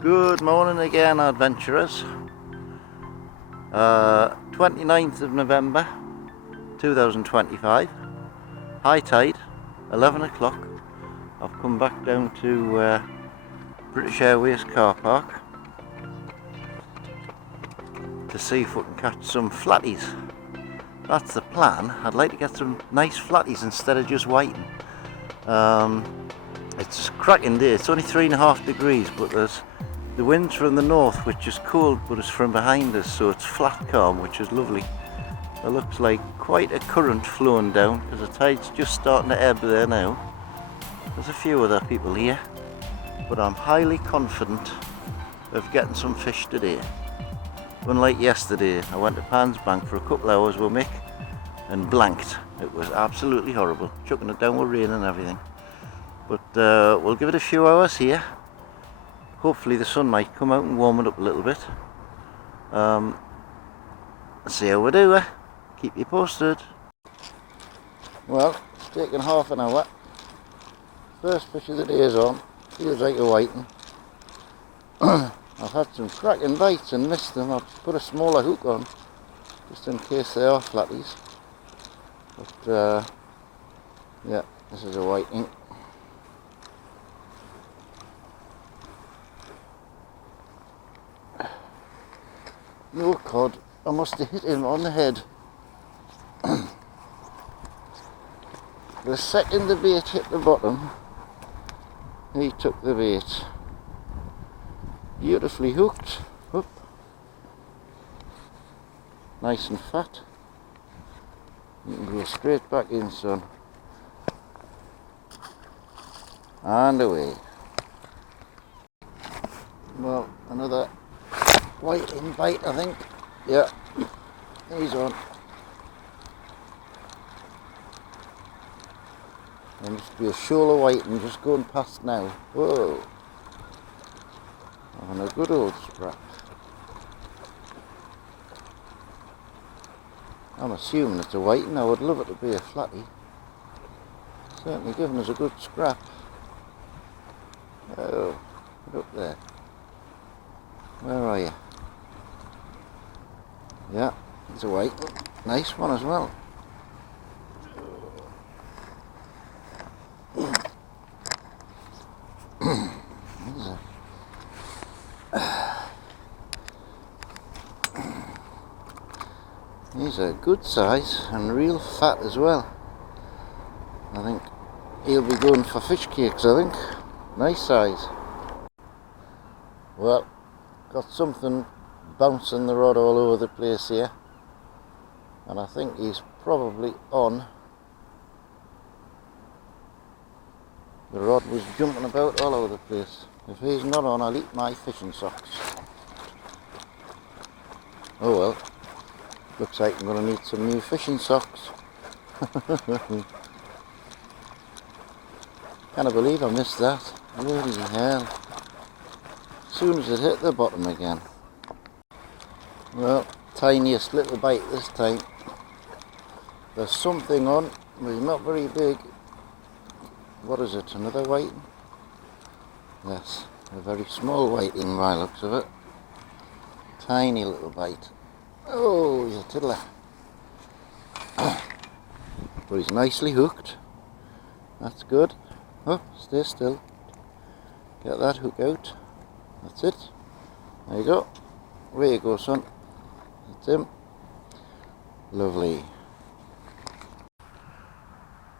Good morning again, adventurers. 29th of November 2025, high tide, 11 o'clock. I've come back down to British Airways car park to see if we can catch some flatties. That's the plan. I'd like to get some nice flatties instead of just whiting. It's a cracking day. It's only 3.5 degrees, but there's the wind's from the north, which is cold, but it's from behind us, so it's flat calm, which is lovely. There looks like quite a current flowing down, because the tide's just starting to ebb there now. There's a few other people here, but I'm highly confident of getting some fish today. Unlike yesterday, I went to Pan's Bank for a couple hours with Mick and blanked. It was absolutely horrible, chucking it down with rain and everything. But we'll give it a few hours here. Hopefully the sun might come out and warm it up a little bit. See how we do. Keep you posted. Well, it's taken half an hour. First fish of the day is on. Feels like a whiting. I've had some cracking bites and missed them. I've put a smaller hook on just in case they are flatties. But yeah, this is a whiting. No cod. I must have hit him on the head. The second the bait hit the bottom, he took the bait. Beautifully hooked. Up. Nice and fat. You can go straight back in, son. And away. Well, another whiting bite, I think. Yeah, he's on. There must be a shoal of whiting just going past now. Whoa. Having a good old scrap. I'm assuming it's a whiting. I would love it to be a flatty. Certainly giving us a good scrap. Oh, get up there. Where are you? Yeah, it's a white. Nice one as well. He's a good size and real fat as well. I think he'll be going for fish cakes, I think. Nice size. Well, got something bouncing the rod all over the place here, and I think he's probably on. The rod was jumping about all over the place. If he's not on, I'll eat my fishing socks. Oh well, looks like I'm going to need some new fishing socks. Can't believe I missed that. Bloody hell. As soon as it hit the bottom again. Well, tiniest little bite this time. There's something on, but it's not very big. What is it, another whiting? Yes, a very small whiting by the looks of it. Tiny little bite. Oh, he's a tiddler. But he's nicely hooked. That's good. Oh, stay still. Get that hook out. That's it. There you go. Away you go, son. That's him. Lovely.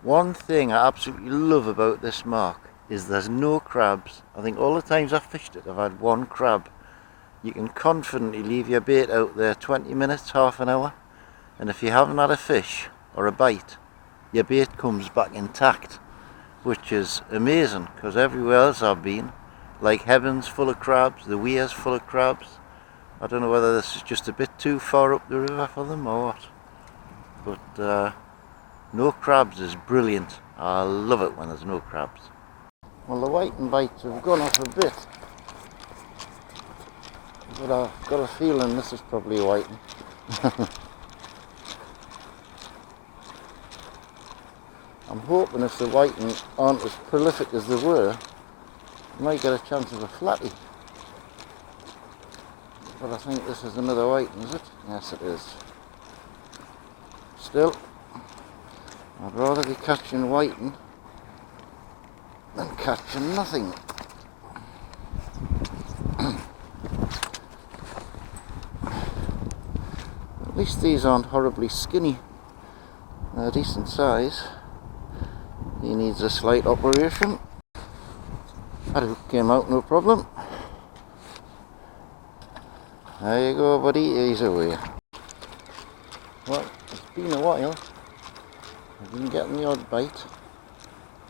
One thing I absolutely love about this mark is there's no crabs. I think all the times I've fished it, I've had one crab. You can confidently leave your bait out there 20 minutes, half an hour, and if you haven't had a fish or a bite, your bait comes back intact, which is amazing, because everywhere else I've been, like Heaven's full of crabs, the Weir's full of crabs. I don't know whether this is just a bit too far up the river for them or what, but no crabs is brilliant. I love it when there's no crabs. Well, the whiting bites have gone off a bit, but I've got a feeling this is probably a whiting. I'm hoping if the whiting aren't as prolific as they were, I might get a chance of a flatty. but I think this is another whiting, is it? Yes, it is. Still, I'd rather be catching whiting than catching nothing. At least these aren't horribly skinny. They're a decent size. He needs a slight operation. That hook came out no problem. There you go, buddy, he's away. Well, it's been a while. I've been getting the odd bite.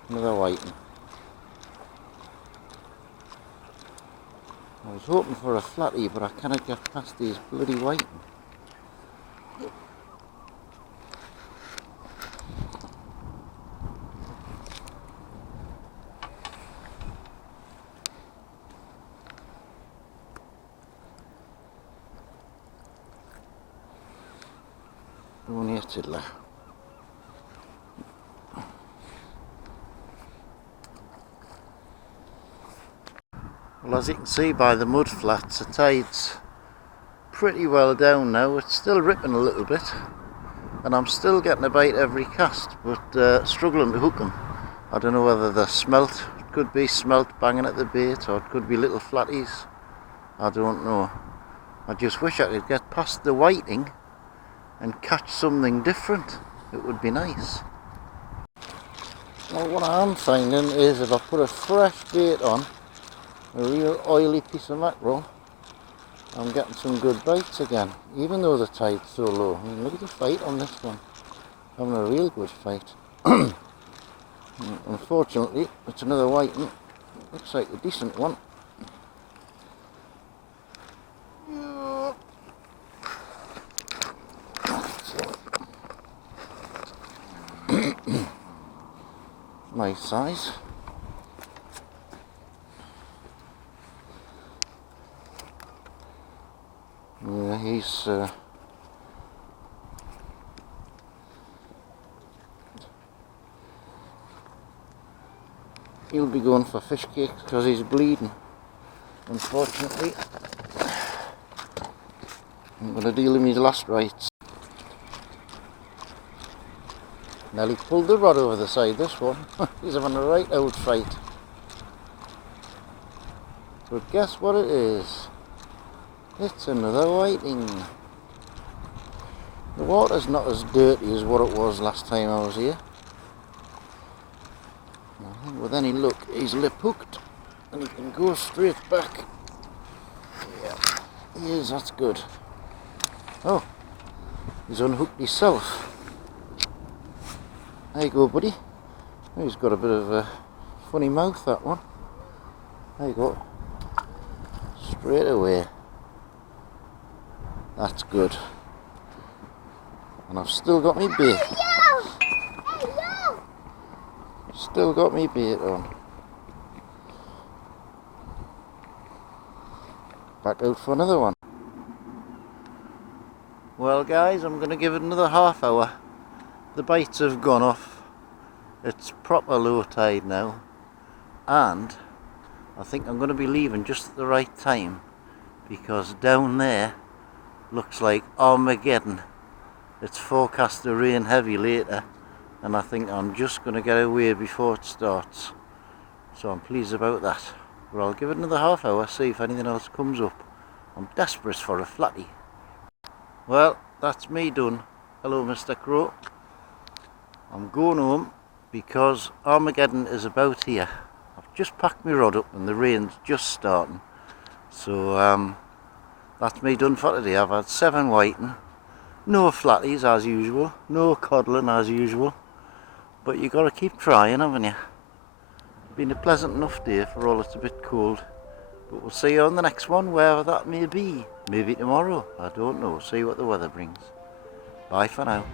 Another whiting. I was hoping for a flatty, but I cannot get past these bloody whiting. Only a tiddler. Well, as you can see by the mud flats, the tide's pretty well down now. It's still ripping a little bit, and I'm still getting a bite every cast, but struggling to hook them. I don't know whether they're smelt. It could be smelt banging at the bait, or it could be little flatties. I don't know. I just wish I could get past the whiting and catch something different. It would be nice. Well, what I am finding is if I put a fresh bait on, a real oily piece of mackerel, I'm getting some good bites again, even though the tide's so low. I mean, look at the fight on this one. Having a real good fight. Unfortunately, it's another whiting. Looks like a decent one. Nice size. Yeah, he'll be going for fish cakes because he's bleeding. Unfortunately, I'm going to deal him his last rites. Nearly pulled the rod over the side, this one. He's having a right old fight. But guess what it is? It's another whiting. The water's not as dirty as what it was last time I was here. I think with any luck, he's lip hooked and he can go straight back. Yeah, he is, that's good. Oh, he's unhooked himself. There you go, buddy. He's got a bit of a funny mouth, that one. There you go. Straight away. That's good. And I've still got me bait. Still got me bait on. Back out for another one. Well guys, I'm going to give it another half hour. The bites have gone off. It's proper low tide now, and I think I'm going to be leaving just at the right time, because down there looks like Armageddon. It's forecast to rain heavy later, and I think I'm just going to get away before it starts. So I'm pleased about that. But I'll give it another half hour, see if anything else comes up. I'm desperate for a flatty. Well, that's me done. Hello, Mr. Crow. I'm going home because Armageddon is about here. I've just packed my rod up and the rain's just starting. So that's me done for today. I've had 7 whiting, no flatties as usual, no codling as usual. But you got to keep trying, haven't you? Been a pleasant enough day for all it's a bit cold. But we'll see you on the next one, wherever that may be. Maybe tomorrow, I don't know. See what the weather brings. Bye for now.